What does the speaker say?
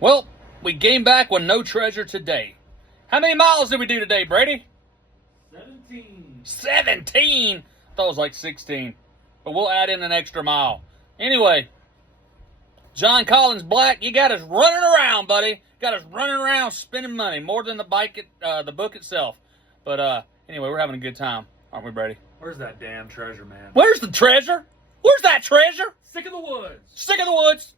Well, we came back with no treasure today. How many miles did we do today, Brady? 17. 17? I thought it was like 16. But we'll add in an extra mile. Anyway, John Collins Black, you got us running around, buddy. Got us running around spending money more than the book itself. But anyway, we're having a good time, aren't we, Brady? Where's that damn treasure, man? Where's the treasure? Where's that treasure? Sick of the woods. Stick in the woods.